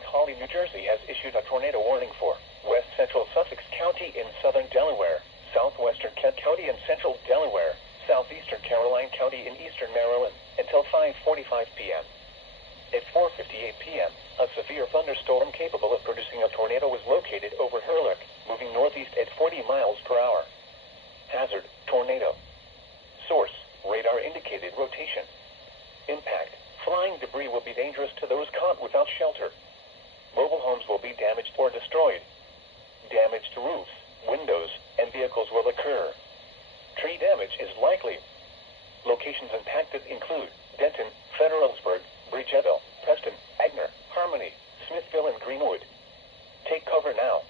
Mount Holly, New Jersey has issued a tornado warning for west central Sussex County in southern Delaware, southwestern Kent County in central Delaware, southeastern Caroline County in eastern Maryland, until 5:45 p.m. At 4:58 p.m., a severe thunderstorm capable of producing a tornado was located over Hurlock, moving northeast at 40 miles per hour. Hazard, tornado. Source, radar indicated rotation. Impact, flying debris will be dangerous to those caught without shelter. Mobile homes will be damaged or destroyed. Damage to roofs, windows, and vehicles will occur. Tree damage is likely. Locations impacted include Denton, Federalsburg, Bridgettville, Preston, Agner, Harmony, Smithville, and Greenwood. Take cover now.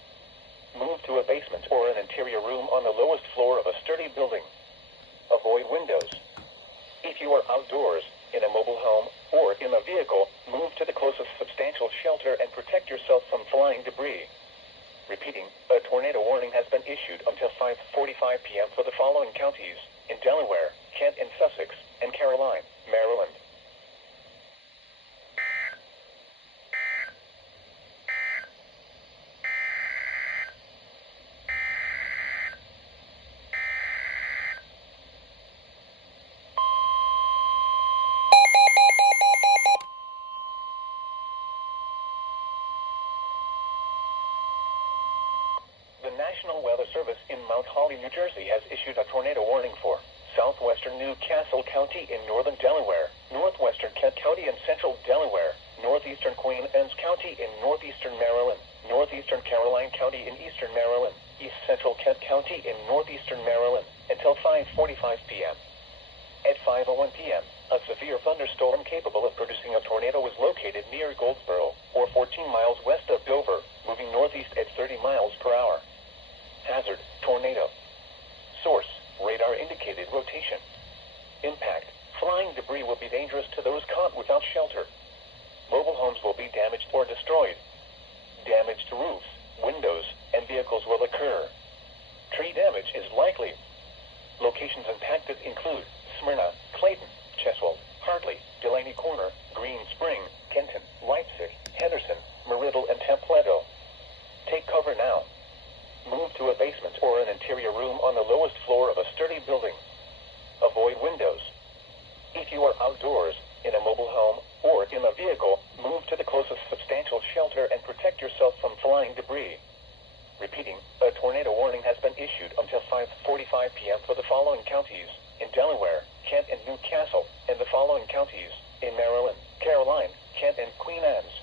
Move to a basement or an interior room on the lowest floor of a sturdy building. Avoid windows. If you are outdoors, in a mobile home, or in a vehicle, move to the closest substantial shelter and protect yourself from flying debris. Repeating, a tornado warning has been issued until 5:45 p.m. for the following counties: in Delaware, Kent and Sussex, and Caroline, Maryland. The National Weather Service in Mount Holly, New Jersey has issued a tornado warning for southwestern Newcastle County in northern Delaware, northwestern Kent County in central Delaware, northeastern Queen Anne's County in northeastern Maryland, northeastern Caroline County in eastern Maryland, east central Kent County in northeastern Maryland, until 5:45 p.m. At 5:01 p.m., a severe thunderstorm capable of producing a tornado was located near Goldsboro, or 14 miles west of Dover, moving northeast at 30 miles per hour. Hazard, tornado. Source, radar indicated rotation. Impact, flying debris will be dangerous to those caught without shelter. Mobile homes will be damaged or destroyed. Damage to roofs, windows, and vehicles will occur. Tree damage is likely. Locations impacted include Smyrna, Clayton, Cheswold, Hartley, Delaney Corner, Green Spring, Kenton, Leipzig, Henderson, Meridian, and Templeton. Take cover now. Move to a basement or an interior room on the lowest floor of a sturdy building. Avoid windows. If you are outdoors, in a mobile home, or in a vehicle, move to the closest substantial shelter and protect yourself from flying debris. Repeating, a tornado warning has been issued until 5:45 p.m. for the following counties: in Delaware, Kent and Newcastle, and the following counties: in Maryland, Caroline, Kent and Queen Anne's.